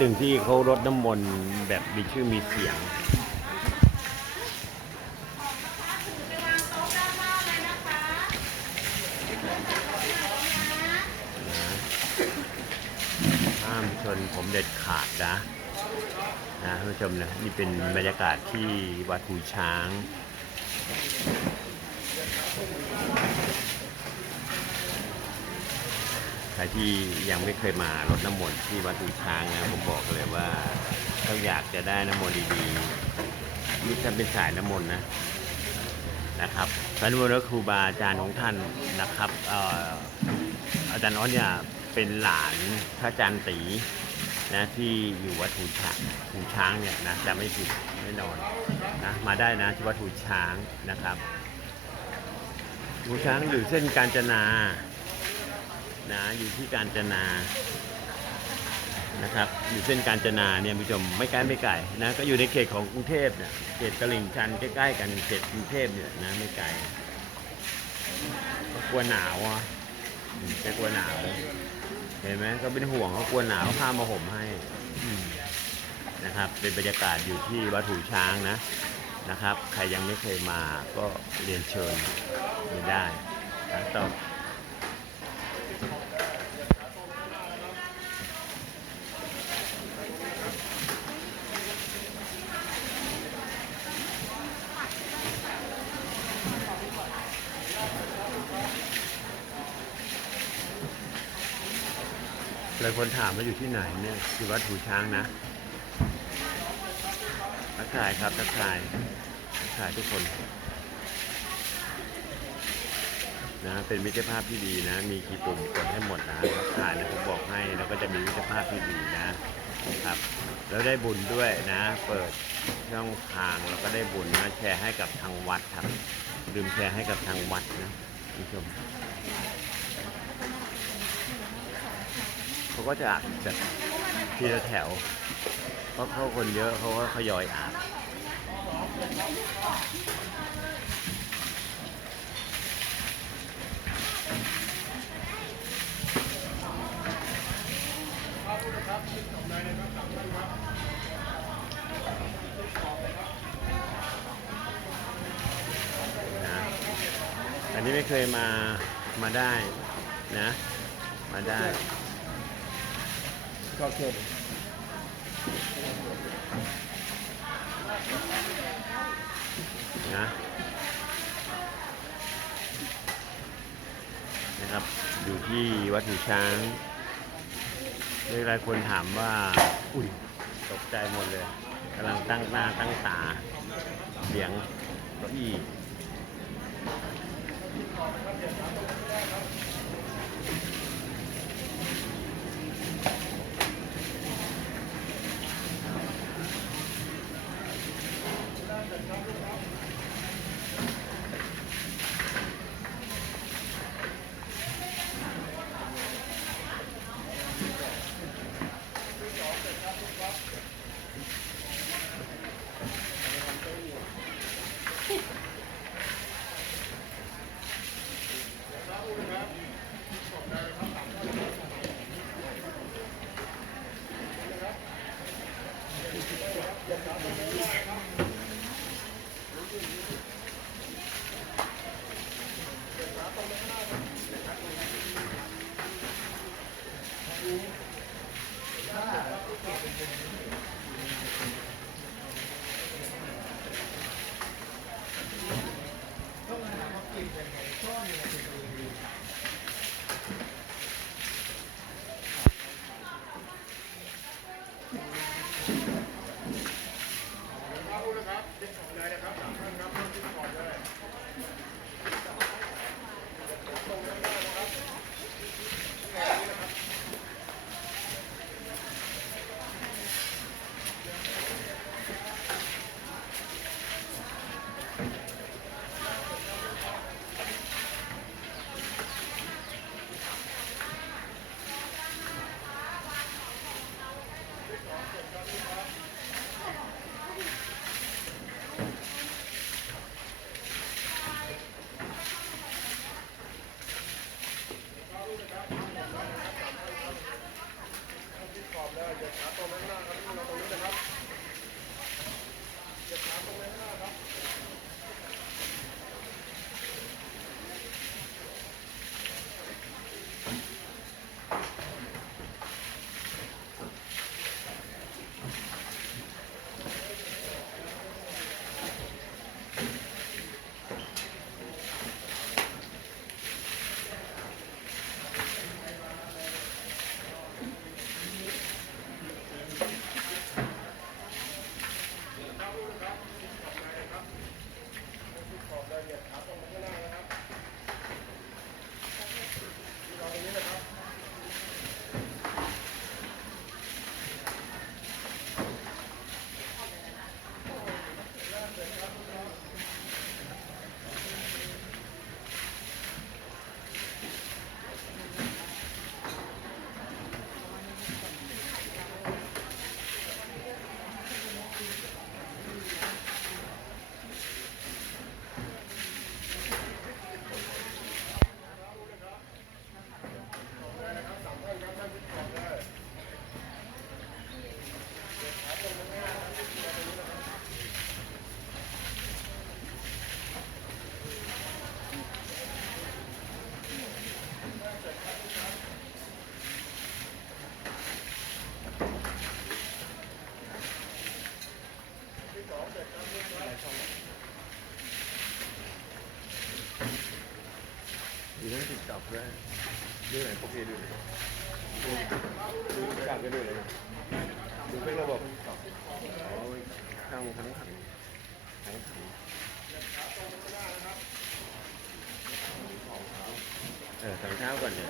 หนึ่งที่เขารดน้ำมนต์แบบมีชื่อมีเสียง ห้ามชนผมเด็ดขาดนะนะท่านผู้ชมนะ นี่เป็นบรรยากาศที่วัดหูช้าง ใครที่ยังไม่เคยมารดน้ำมนต์ที่วัดหูช้างนะผมบอกเลยว่าถ้าอยากจะได้น้ำมนต์ดีๆนี่ท่านเป็นสายน้ำมนต์นะนะครับสายน้ำมนต์ก็ครูบาอาจารย์ของท่านนะครับอ่าจารย์น้อยเนี่ยเป็นหลานพระอาจารย์ตีนะที่อยู่วัดหูช้างหูช้างเนี่ยนะจะไม่ผิดแน่นอนนะมาได้นะที่วัดหูช้างนะครับหูช้างอยู่เส้นกาญจนา นะอยู่ที่กาญจนานะครับอยู่เส้นกาญจนาเนี่ยผู้ชมไม่ไกลไม่ไกลนะก็อยู่ในเขตของกรุงเทพเนี่ยเขตตลิ่งชันใกล้ๆกันเขตกรุงเทพเนี่ยนะไม่ไกลก็กลัวหนาวอะอืมแกลัวหนาวเห็นไหมก็เป็นห่วงเขากลัวหนาวผ้ามาห่มให้นะครับ เป็นบรรยากาศอยู่ที่วัดหูช้างนะนะครับ ใครยังไม่เคยมาก็เรียนเชิญมาได้ต่อ หลายคนถามว่าอยู่ที่ไหนเนี่ยอยู่วัดหูช้างนะทักทายครับทักทายทักทายทุกคนนะเป็นมิตรภาพที่ดีนะ มีกี่ปุ่มกดให้หมดนะทักทายนะผมบอกให้แล้วก็จะมีมิตรภาพที่ดีนะครับ แล้วได้บุญด้วยนะ เปิดช่องทางแล้วก็ได้บุญนะแชร์ให้กับทางวัดครับลืมแชร์ให้กับทางวัดนะคุณผู้ชม เขาก็จะจัดทีละแถว เพราะเขาคนเยอะเขาก็ทยอยอาบอันนี้ไม่เคยมา มาได้นะ มาได้ ก็เกิดนะนะครับ อยู่ที่วัดหูช้างหลายคนถามว่า อุ้ยตกใจหมดเลยกำลังตั้งหน้าตั้งตาเสียงเก้าอี้ีต้องติดจับด้วยดูไหนโอเคดูไหนดูดูกลับไปดูเลยดูเป็นระบบอ๋อทั้งทั้งขันทั้งขันเออสังเท้าก่อนเนี่ย